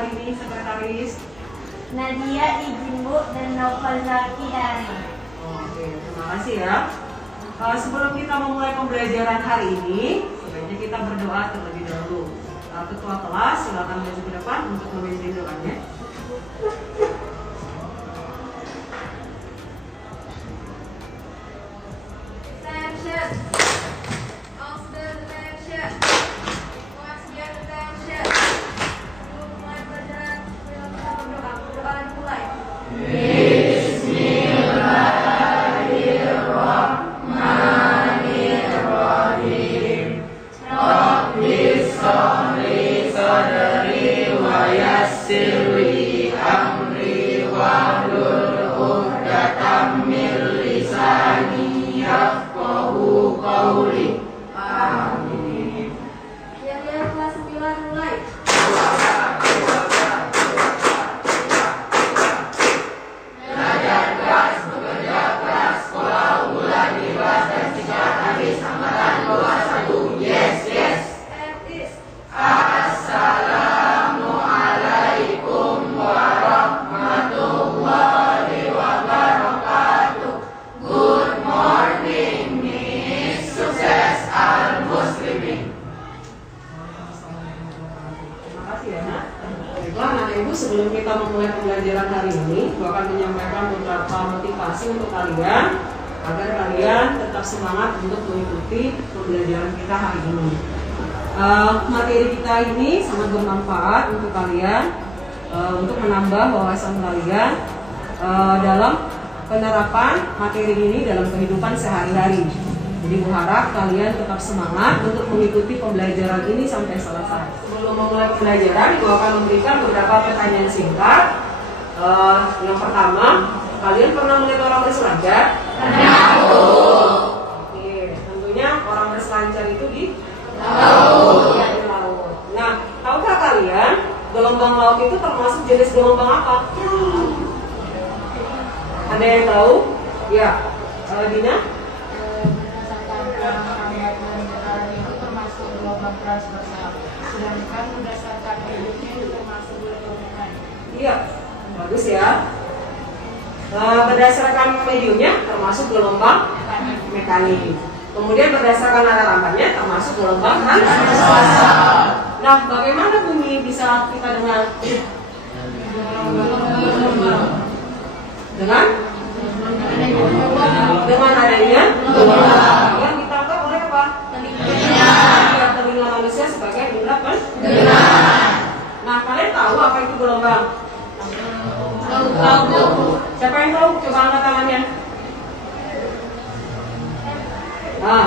hari ini, Sekretaris? Nadia izin Bu dan Novel Zaki dari. Oke, terima kasih ya. Sebelum kita memulai pembelajaran hari ini, sebaiknya kita berdoa terlebih dahulu. Ketua kelas, silakan maju ke depan untuk memimpin doanya. Sebelum kita memulai pembelajaran hari ini, Gue akan menyampaikan beberapa motivasi untuk kalian agar kalian tetap semangat untuk mengikuti pembelajaran kita hari ini. Materi kita ini sangat bermanfaat untuk kalian, untuk menambah wawasan kalian dalam penerapan materi ini dalam kehidupan sehari-hari. Jadi gue harap kalian tetap semangat untuk mengikuti pembelajaran ini sampai selesai. Sebelum memulai pembelajaran, gue akan memberikan beberapa pertanyaan singkat. Yang pertama, kalian pernah melihat orang berselancar? Tahu. Oke, tentunya orang berselancar itu di laut. Ya, di laut. Nah, tahukah kalian gelombang laut itu termasuk jenis gelombang apa? Ada yang tahu? Ya, Dina? Transversal, sedangkan berdasarkan mediumnya itu termasuk gelombang. Iya, bagus ya. Berdasarkan mediumnya termasuk gelombang mekanik. Kemudian berdasarkan arah rampannya termasuk gelombang transversal. Nah, bagaimana bunyi bisa kita dengar? Dengan adanya gelombang yang ditangkap oleh apa? Telinga manusia sebagai indera pendengar. Nah, kalian tahu apa itu gelombang? Tahu. Siapa yang tahu? Coba angkat tangannya. Nah,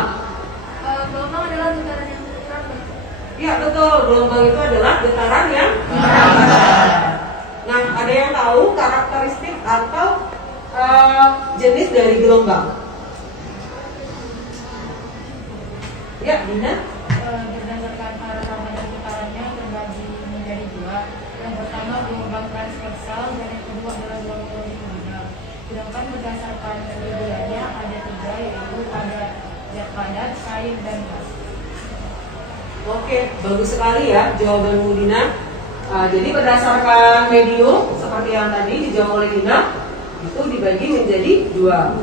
Gelombang adalah getaran yang teratur. iya betul. Gelombang itu adalah getaran yang Nah, ada yang tahu karakteristik atau jenis dari gelombang? Ya, Dina. Berdasarkan arah rampan dan getarannya terbagi menjadi dua. Yang pertama gelombang transversal dan yang kedua adalah gelombang longitudinal. Sedangkan berdasarkan mediumnya ada tiga, yaitu ada zat padat, cair, dan gas. Oke, bagus sekali ya jawabanmu Dina. Jadi berdasarkan medium seperti yang tadi dijawab oleh Dina, itu dibagi menjadi dua,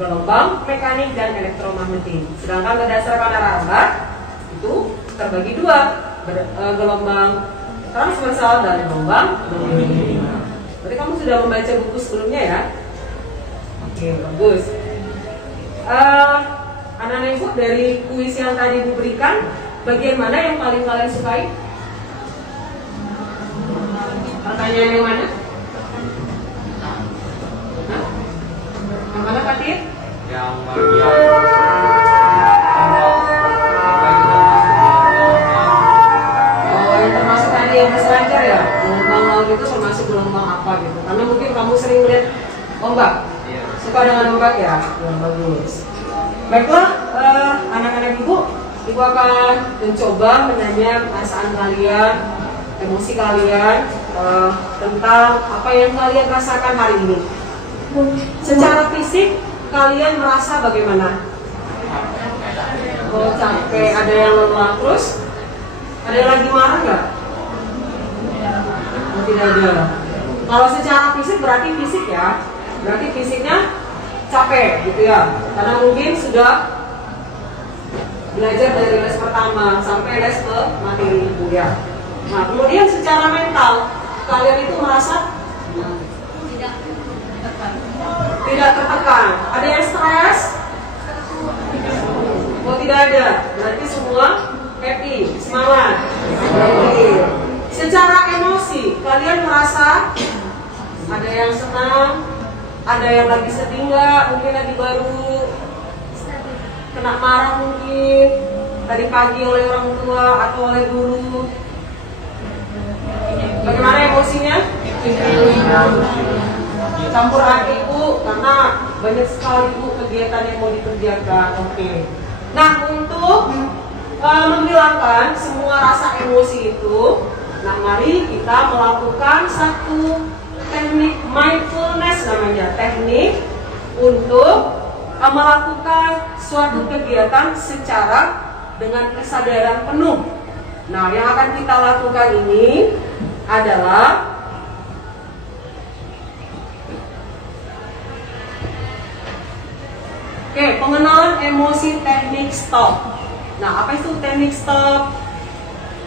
gelombang mekanik dan elektromagnetik. Sedangkan berdasarkan arah rampan itu terbagi dua, gelombang transversal dan gelombang longitudinal. Berarti kamu sudah membaca buku sebelumnya ya? Oke, bagus. Anak-anak ibu, dari kuis yang tadi ibu berikan, bagian mana yang paling kalian sukai? Pertanyaan yang mana? Yang mana Fatir? Yang bagian yang termasuk tadi yang berselancar ya? Gelombang laut itu termasuk gelombang apa gitu? Karena mungkin kamu sering lihat ombak. Suka dengan ombak ya? Yang bagus. Baiklah, anak-anak ibu akan mencoba menanya perasaan kalian, emosi kalian tentang apa yang kalian rasakan hari ini. Secara fisik kalian merasa bagaimana? Oh, capek, ada yang lelah, terus ada yang lagi marah nggak? tidak ada. Kalau secara fisik berarti fisik ya, berarti fisiknya capek gitu ya, karena mungkin sudah belajar dari les pertama sampai les ke materi ibu ya. Nah kemudian secara mental kalian itu merasa tidak tertekan. Ada yang stres? Oh tidak ada. Berarti semua happy, semangat. Happy. Secara emosi kalian merasa ada yang senang, ada yang lagi sedih nggak? Mungkin lagi baru kena marah mungkin tadi pagi oleh orang tua atau oleh guru. Bagaimana emosinya? Campur aduk ibu, karena banyak sekali ibu kegiatan yang mau dikerjakan. Oke. Nah untuk menghilangkan semua rasa emosi itu, nah mari kita melakukan satu teknik mindfulness namanya, teknik untuk melakukan suatu kegiatan secara dengan kesadaran penuh. Nah yang akan kita lakukan ini adalah pengenalan emosi teknik stop. Nah, apa itu teknik stop?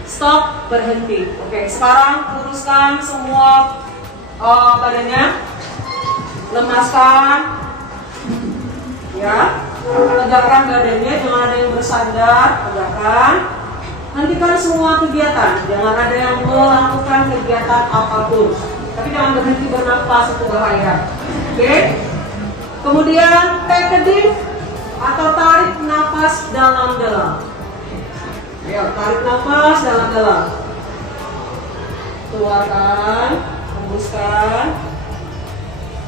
Stop, berhenti. Oke, sekarang luruskan semua badannya. Lemaskan. Ya. Tegakkan badannya, jangan ada yang bersandar, tegakkan. Hentikan semua kegiatan, jangan ada yang melakukan kegiatan apapun. Tapi jangan berhenti bernafas, itu bahaya. Oke? Kemudian take a deep atau tarik nafas dalam-dalam. Ayo, tarik nafas dalam-dalam. Keluarkan, hembuskan.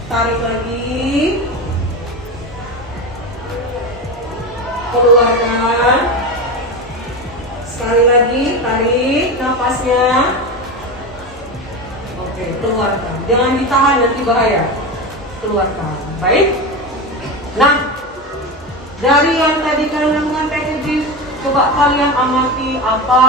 Tarik lagi. Keluarkan. Sekali lagi, tarik nafasnya. Oke, keluarkan. Jangan ditahan, nanti bahaya. Keluarkan. Baik. Nah, dari yang tadi kalian lakukan teknik, coba kalian amati apa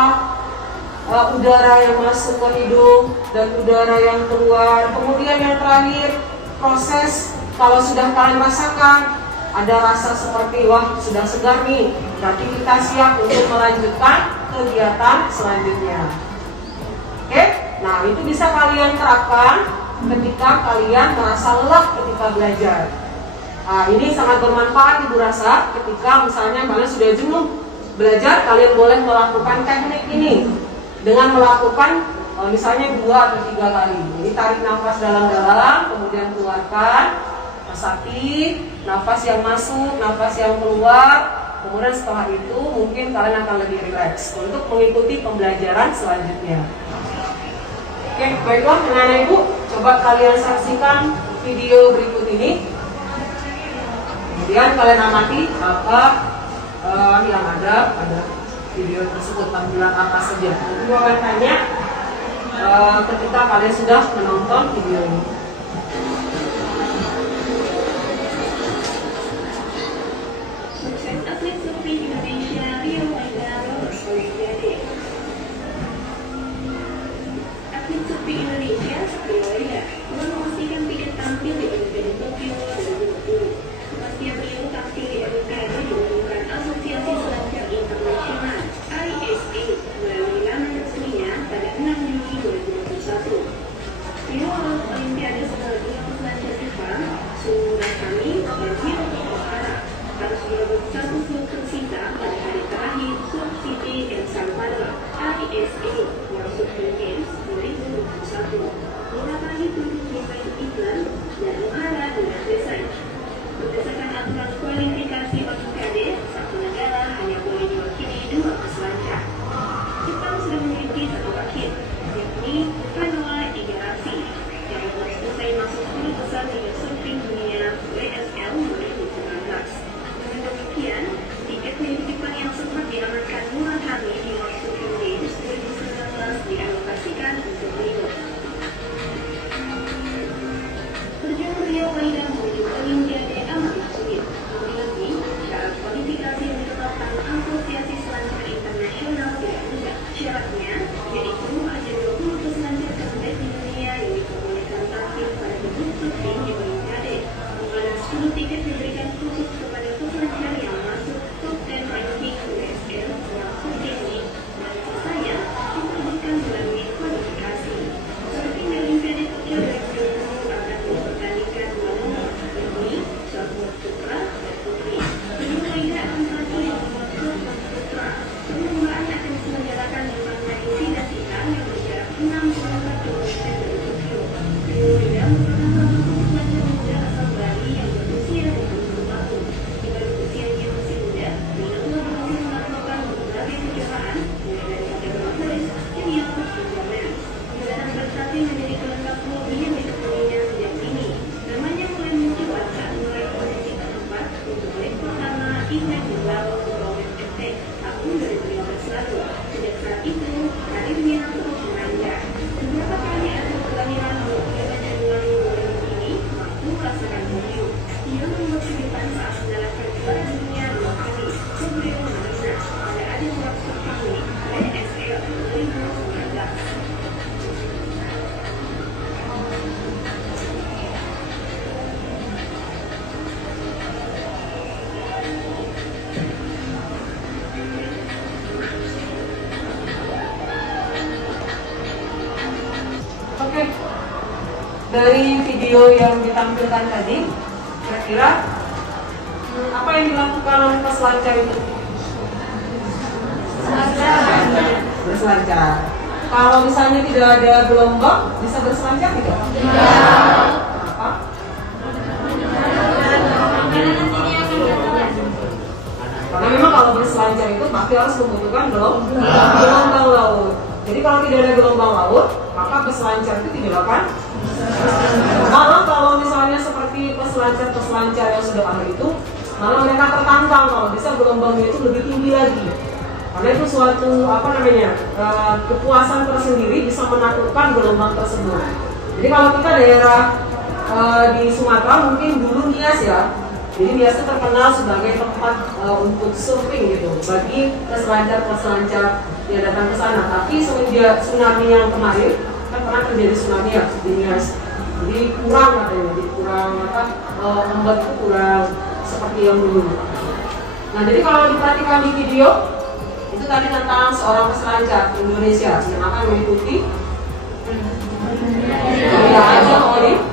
udara yang masuk ke hidung dan udara yang keluar. Kemudian yang terakhir, proses kalau sudah kalian rasakan ada rasa seperti wah sudah segar nih, berarti kita siap untuk melanjutkan kegiatan selanjutnya. Oke, nah itu bisa kalian terapkan ketika kalian merasa lelah ketika belajar. Nah, ini sangat bermanfaat ibu rasa ketika misalnya kalian sudah jenuh belajar, kalian boleh melakukan teknik ini dengan melakukan misalnya 2 atau 3 kali. Jadi tarik nafas dalam-dalam, kemudian keluarkan, resapi, nafas yang masuk, nafas yang keluar. Kemudian setelah itu mungkin kalian akan lebih rileks untuk mengikuti pembelajaran selanjutnya. Oke, baiklah anak-anak ibu, coba kalian saksikan video berikut ini. Kemudian kalian amati apa yang ada pada video tersebut, tampilan apa saja. Nanti gue akan tanya ketika kalian sudah menonton video ini. Sukses atlet surfing Indonesia Rio Waidaro Olimpiade. Atlet surfing Indonesia Rio Waidaro telah memastikan tiket tampil di Olimpiade Tokyo 2020. Kepastian Rio tampil di Olimpiade diumumkan Asosiasi Selancar Internasional (ISA) melalui laman resminya pada 6 Juni 2021. Rio lolos Olimpiade setelah 2 peselancar Jepang, Sunu Murakami dan Hiroto Ohara harus merebut 1 slot tersisa pada hari terakhir Surf City El Salvador (ISA) World Surfing Games 2021. Murakami duduk di main England dan Ohara dengan desain. Berdasarkan aturan kualifikasi Olimpiade, satu negara hanya boleh diwakili 2 peselancar. Jepang sudah memiliki 1 wakil, yakni Kanoa Igarashi, yang telah selesai masuk 10 besar Liga Surfing Dunia WSL 2019. Dengan demikian, tiket milik Jepang yang sempat diamankan Murakami di World Surfing Games 2019 dialokasikan untuk Rio. Terjun Rio Waidaro menuju Olimpiade amatlah sulit. Lagi-lagi, syarat kualifikasi yang ditetapkan Asosiasi Selancar Internasional tidak mudah. Syaratnya yaitu ada 20 peselancar terbaik di dunia tiket diberikan khusus kepada peselancar yang masuk top 10 ranking USL langsung tinggi, dan sisanya disajikan melalui kualifikasi. Seperti di Olimpiade Tokyo 2020 akan dipertandingkan dua nomor, yakni shotput putra dan putri. Sebelum lainnya akan satu yang nomor shotput putra. Perlombaan akan diselenggarakan di Pantai Shidashita yang berjarak 64 km dari Tokyo. Ryoida merupakan salah satu peselancar muda asal Bali yang berusia 20 tahun. Di balik usianya masih muda, Rina telah berhasil menaklukkan berbagai kejuaraan, mulai dari kategori series, junior, hingga men. Kegiatan prestasi menjadi pelengkap hobi yang ditekuninya sejak dini. Namanya mulai mencuat saat meraih posisi keempat untuk leg pertama event Global Women Attack tahun 2015 lalu. Sejak saat itu, karirnya terus menanjak. Beberapa kali atlet kelahiran 25 Januari 2000 ini mampu merasakan podium. Ia membuat kejutan saat mengalahkan juara dunia 2 kali, Gabriel Medina, pada ajang World Cup Family WSL 2019. Oke, dari video yang ditampilkan tadi, kira-kira apa yang dilakukan oleh peselancar itu? Berselancar. Kalau misalnya tidak ada gelombang, bisa berselancar tidak? Tidak. Apa? Karena memang kalau berselancar itu pasti harus membutuhkan gelombang laut. Jadi kalau tidak ada gelombang laut, maka berselancar itu tidak akan. Malah kalau misalnya seperti peselancar yang sudah ada itu, malah mereka tertantang kalau bisa gelombangnya itu lebih tinggi lagi. Karena itu suatu kepuasan tersendiri bisa menaklukkan gelombang tersebut. Jadi kalau kita daerah di Sumatera mungkin dulu Nias ya. Jadi Nias itu terkenal sebagai tempat untuk surfing gitu bagi peselancar yang datang ke sana. Tapi semenjak tsunami yang kemarin kan pernah terjadi tsunami ya di Nias. Jadi kurang katanya, ombak itu kurang seperti yang dulu. Nah jadi kalau diperhatikan di video itu tadi tentang seorang peselancar Indonesia yang akan mengikuti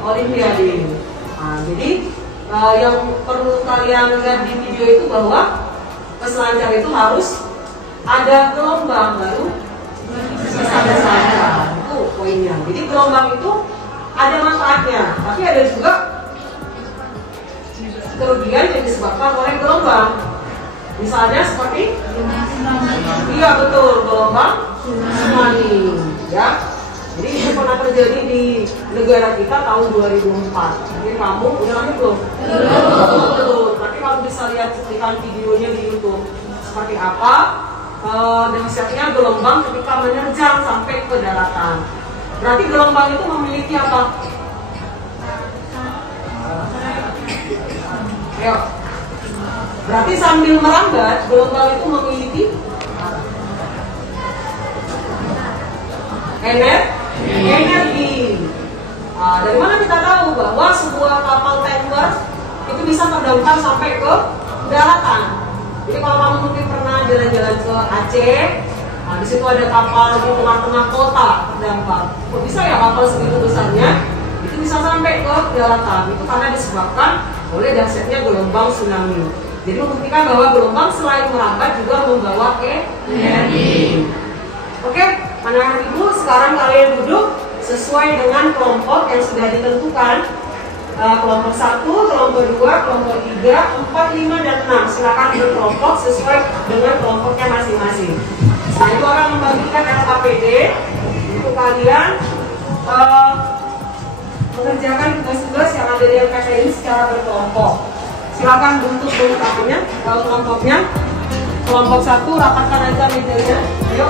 Olimpiade. Nah, jadi yang perlu kalian lihat di video itu bahwa peselancar itu harus ada gelombang baru bisa berselancar. Itu poinnya. Jadi gelombang itu ada manfaatnya, tapi ada juga kerugian yang disebabkan oleh gelombang. Misalnya seperti iya betul, gelombang tsunami ya. Jadi itu pernah terjadi di negara kita tahun 2004. Jadi kamu udah lahir belum? Betul. Tapi kamu bisa lihat cuplikan videonya di YouTube seperti apa dahsyatnya gelombang ketika menerjang sampai ke daratan. Berarti gelombang itu memiliki apa? Ayo. Berarti sambil merambat, gelombang itu memiliki energi. Nah, dari mana kita tahu bahwa sebuah kapal tanker itu bisa terdampar sampai ke daratan? Jadi kalau kamu mungkin pernah jalan-jalan ke Aceh, nah, di situ ada kapal di tengah-tengah kota terdampar. Kok bisa ya kapal segitu besarnya itu bisa sampai ke daratan? Itu karena disebabkan oleh dahsyatnya gelombang tsunami. Jadi membuktikan bahwa gelombang selain merambat juga membawa energi. Oke, anak-anak ibu, sekarang kalian duduk sesuai dengan kelompok yang sudah ditentukan. Kelompok 1, kelompok 2, kelompok 3, 4, 5, dan 6. Silakan berkelompok sesuai dengan kelompoknya masing-masing. Nah, itu akan membagikan LKPD untuk kalian mengerjakan tugas-tugas yang ada di LKPD ini secara berkelompok. Silakan bentuk kelengkapannya, kelompoknya. Kelompok 1, rapatkan aja mejanya. Ayo.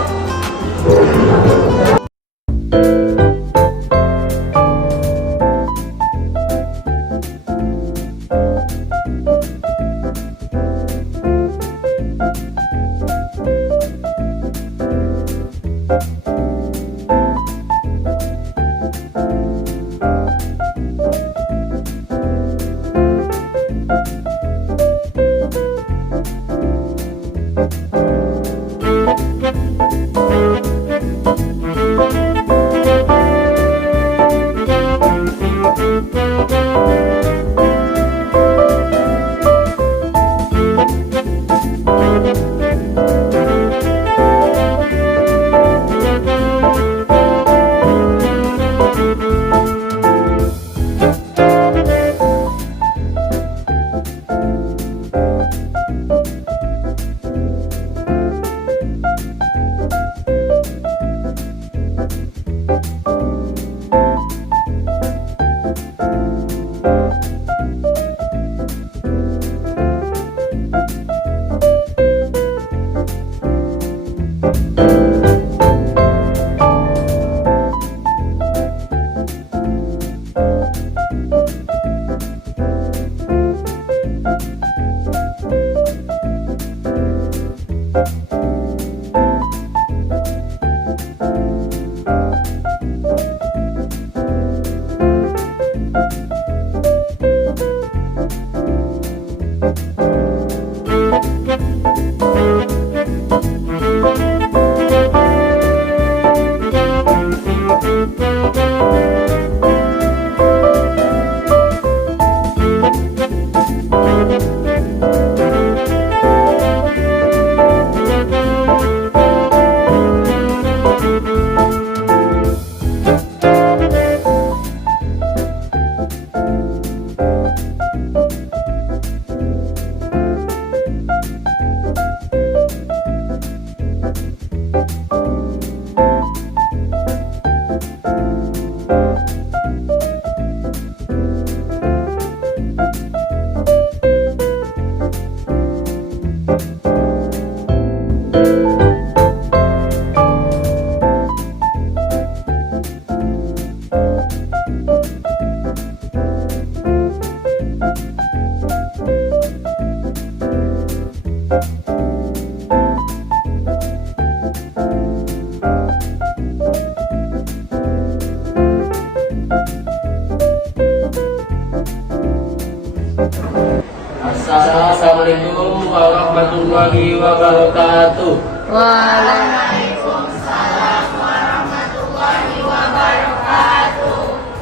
Assalamualaikum warahmatullahi wabarakatuh.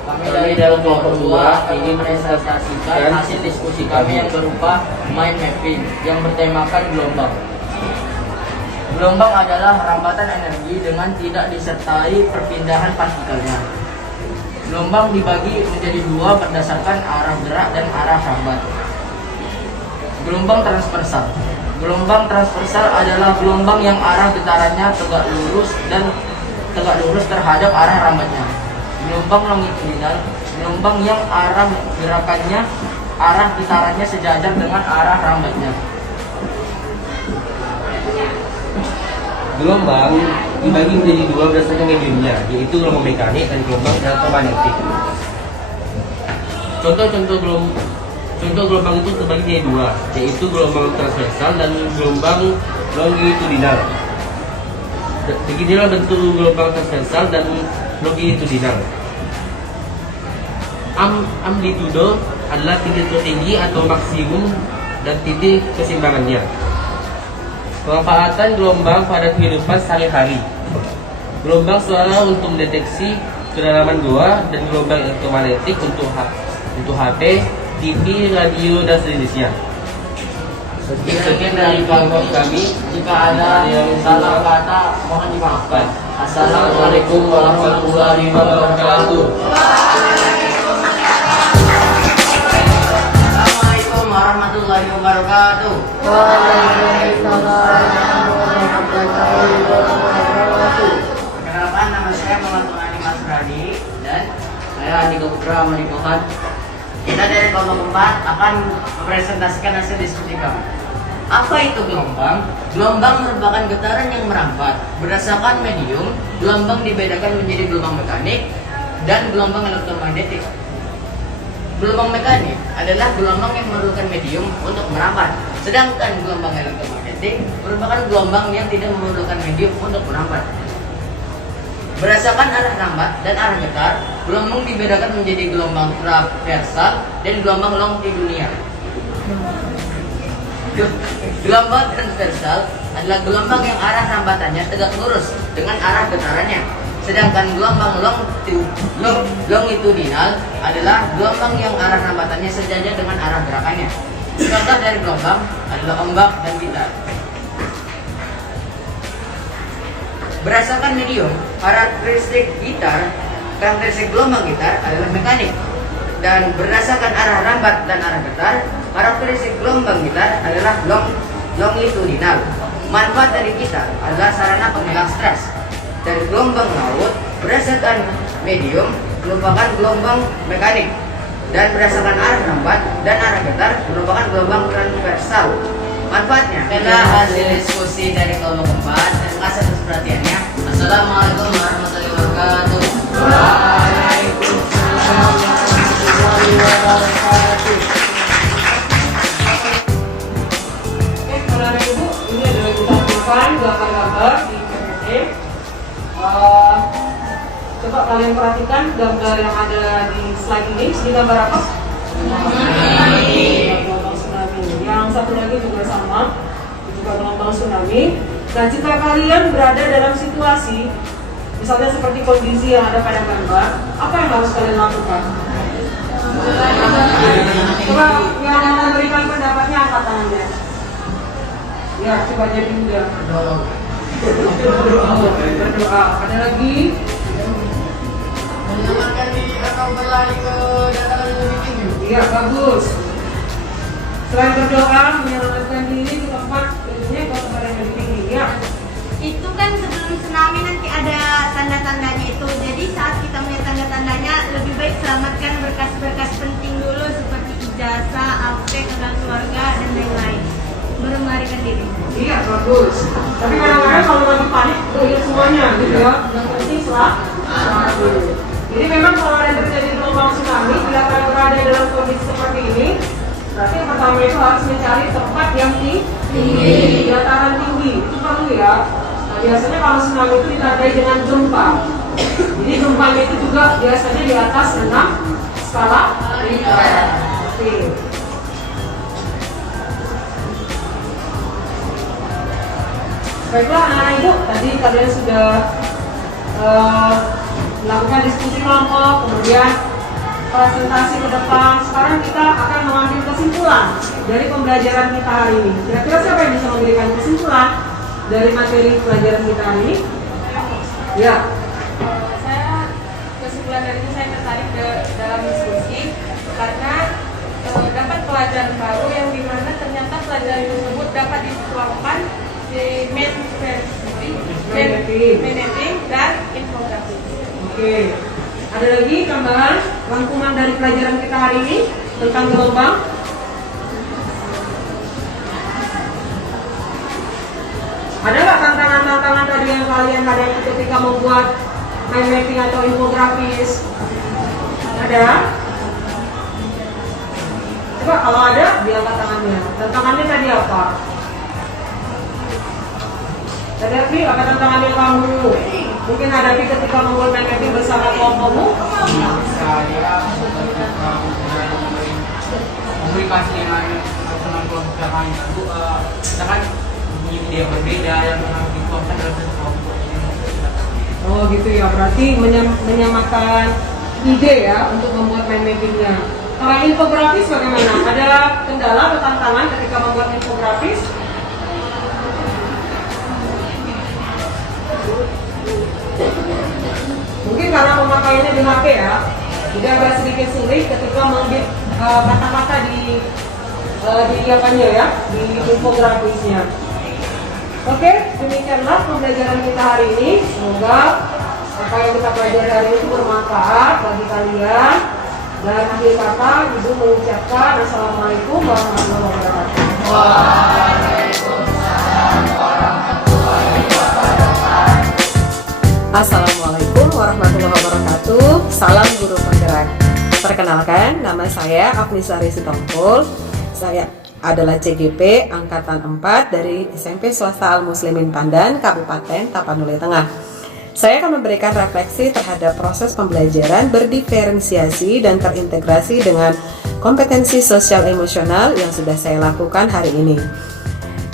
Kami dari dalam kelompok 2 ingin merealisasikan hasil diskusi kami yang berupa mind mapping yang bertemakan gelombang. Gelombang adalah rambatan energi dengan tidak disertai perpindahan partikelnya. Gelombang dibagi menjadi dua berdasarkan arah gerak dan arah rambat. Gelombang transversal. Gelombang transversal adalah gelombang yang arah getarannya tegak lurus terhadap arah rambatnya. Gelombang longitudinal, gelombang yang arah getarannya sejajar dengan arah rambatnya. Gelombang dibagi menjadi dua berdasarkan mediumnya, yaitu gelombang mekanik dan gelombang elektromagnetik. Contoh gelombang itu terbagi menjadi dua, yaitu gelombang transversal dan gelombang longitudinal. Beginilah bentuk gelombang transversal dan longitudinal. Amplitudo adalah titik tertinggi atau maksimum dan titik keseimbangannya. Pemanfaatan gelombang pada kehidupan sehari-hari. Gelombang suara untuk mendeteksi kedalaman goa dan gelombang elektromagnetik untuk HP, TV, radio, dan sejenisnya. Sekian dari kelompok kami. Jika ada yang salah kata, mohon dimaafkan. Assalamualaikum warahmatullahi wabarakatuh. Assalamualaikum warahmatullahi wabarakatuh. Perkenalkan, nama saya Muhammad Andi Mas Radi dan saya Andika Putra Manikohan. Kita dari kelompok 4 akan mempresentasikan hasil diskusi kami. Apa itu gelombang? Gelombang merupakan getaran yang merambat. Berdasarkan medium, gelombang dibedakan menjadi gelombang mekanik dan gelombang elektromagnetik. Gelombang mekanik adalah gelombang yang memerlukan medium untuk merambat, sedangkan gelombang elektromagnetik merupakan gelombang yang tidak memerlukan medium untuk merambat. Berdasarkan arah rambat dan arah getar, gelombang dibedakan menjadi gelombang transversal dan gelombang longitudinal. Gelombang transversal adalah gelombang yang arah rambatannya tegak lurus dengan arah getarannya. Sedangkan gelombang longitudinal adalah gelombang yang arah rambatannya sejajar dengan arah gerakannya. Contoh dari gelombang adalah ombak dan gitar. Berdasarkan medium, karakteristik gelombang gitar adalah mekanik. Dan berdasarkan arah rambat dan arah getar, karakteristik gelombang gitar adalah longitudinal. Manfaat dari gitar adalah sarana penghilang stres. Dan gelombang laut berdasarkan medium merupakan gelombang mekanik. dan berdasarkan arah rambat dan arah getar merupakan gelombang transversal. Manfaatnya adalah hasil diskusi dari kelompok 4. Terima kasih atas perhatiannya. Assalamualaikum warahmatullahi wabarakatuh. Waalaikumsalam warahmatullahi wabarakatuh. Oke, Bapak dan Ibu, ini adalah kita gunakan gambar-gambar di PPT. Coba kalian perhatikan gambar yang ada di slide ini. Ini gambar apa? Gelombang tsunami. Yang satu lagi juga sama, juga gelombang tsunami. Dan jika kalian berada dalam situasi, misalnya seperti kondisi yang ada pada gambar, apa yang harus kalian lakukan? Coba yang memberikan pendapatnya angkat tangannya. Ya, coba jadi mudah. Berdoa. Ada lagi? Menyelamatkan diri atau berlari ke dataran yang lebih tinggi. Iya, bagus. Selain berdoa, menyelamatkan diri ke tempat tentunya ke tempat yang lebih tinggi. Ya. Itu kan sebelum tsunami nanti ada tanda-tandanya itu. Jadi saat kita melihat tanda-tandanya, lebih baik selamatkan berkas-berkas penting dulu seperti ijazah, akte, tanggal keluarga, dan lain-lain. Baru melarikan diri. Iya, bagus. Tapi kadang-kadang kalau lagi panik, lihat semuanya gitu ya. Yang penting selamat dulu. Jadi memang kalau ada terjadi gelombang tsunami, bila kalian berada dalam kondisi seperti ini, berarti yang pertama itu harus mencari tempat yang tinggi, dataran tinggi. Itu perlu ya. Nah, biasanya kalau tsunami itu ditandai dengan gempa. Jadi gempanya itu juga biasanya di atas 6 skala Richter. Oke. Baiklah anak-anak ibu, tadi kalian sudah melakukan diskusi kelompok, kemudian presentasi ke depan. Sekarang kita akan mengambil kesimpulan dari pembelajaran kita hari ini. Kira-kira siapa yang bisa memberikan kesimpulan dari materi pelajaran kita hari ini? Ya. Saya kesimpulan dari itu saya tertarik dalam diskusi karena dapat pelajaran baru yang dimana ternyata pelajaran tersebut dapat dituangkan di mapping dan infografis. Oke. Ada lagi tambahan rangkuman dari pelajaran kita hari ini tentang gelombang? Ada nggak tantangan-tantangan tadi yang kalian hadapi ketika membuat mind mapping atau infografis? Ada? Coba kalau ada, diangkat tangannya. Tantangannya tadi apa? Tadi apa tantangannya kamu mungkin hadapi ketika membuat mind mapping bersama kelompokmu? Saya komunikasi dengan kelompok belakang itu kita kan punya ide yang berbeda yang harus dituangkan dalam satu kelompok. Oh gitu ya, berarti menyamakan ide ya untuk membuat mind mappingnya. Kalau infografis bagaimana? Ada kendala atau tantangan ketika membuat infografis? Mungkin karena pemakaiannya di HP ya, jadi agak sedikit sulit ketika mengambil kata-kata di apanya ya, di infografisnya. Oke, demikianlah pembelajaran kita hari ini. Semoga apa yang kita pelajari hari ini bermanfaat bagi kalian. Dan akhir kata, Ibu mengucapkan Assalamualaikum warahmatullahi wabarakatuh. Assalamualaikum warahmatullahi wabarakatuh. Salam guru penggerak. Perkenalkan, nama saya Afnisari Sitompul. Saya adalah CGP Angkatan 4 dari SMP Swasta Al Muslimin Pandan, Kabupaten Tapanuli Tengah. Saya akan memberikan refleksi terhadap proses pembelajaran berdiferensiasi dan terintegrasi dengan kompetensi sosial emosional yang sudah saya lakukan hari ini.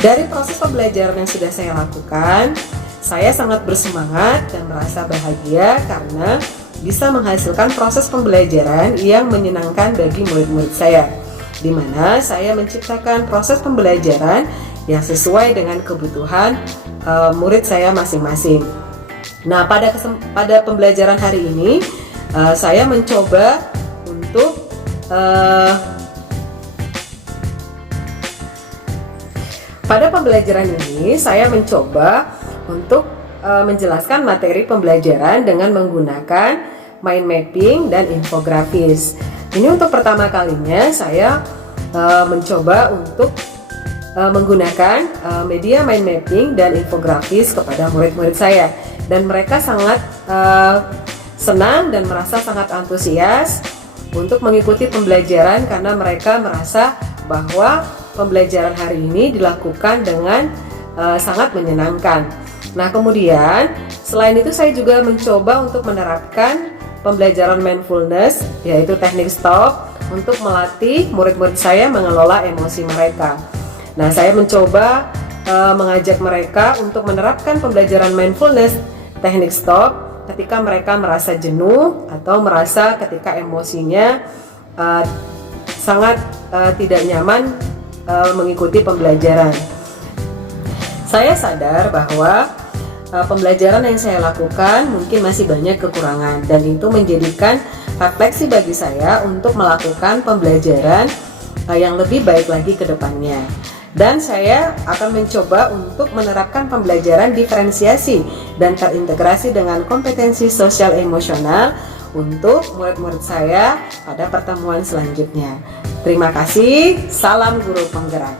Dari proses pembelajaran yang sudah saya lakukan, saya sangat bersemangat dan merasa bahagia karena bisa menghasilkan proses pembelajaran yang menyenangkan bagi murid-murid saya, di mana saya menciptakan proses pembelajaran yang sesuai dengan kebutuhan murid saya masing-masing. Nah, pada pembelajaran hari ini, saya mencoba untuk menjelaskan materi pembelajaran dengan menggunakan mind mapping dan infografis. Ini untuk pertama kalinya saya mencoba untuk menggunakan media mind mapping dan infografis kepada murid-murid saya, dan mereka sangat senang dan merasa sangat antusias untuk mengikuti pembelajaran karena mereka merasa bahwa pembelajaran hari ini dilakukan dengan sangat menyenangkan. Nah, kemudian selain itu saya juga mencoba untuk menerapkan pembelajaran mindfulness, yaitu teknik stop, untuk melatih murid-murid saya mengelola emosi mereka. Nah, saya mencoba mengajak mereka untuk menerapkan pembelajaran mindfulness, teknik stop, ketika mereka merasa jenuh atau merasa ketika emosinya sangat tidak nyaman mengikuti pembelajaran. Saya sadar bahwa pembelajaran yang saya lakukan mungkin masih banyak kekurangan, dan itu menjadikan refleksi bagi saya untuk melakukan pembelajaran yang lebih baik lagi ke depannya. Dan saya akan mencoba untuk menerapkan pembelajaran diferensiasi dan terintegrasi dengan kompetensi sosial emosional untuk murid-murid saya pada pertemuan selanjutnya. Terima kasih, salam guru penggerak.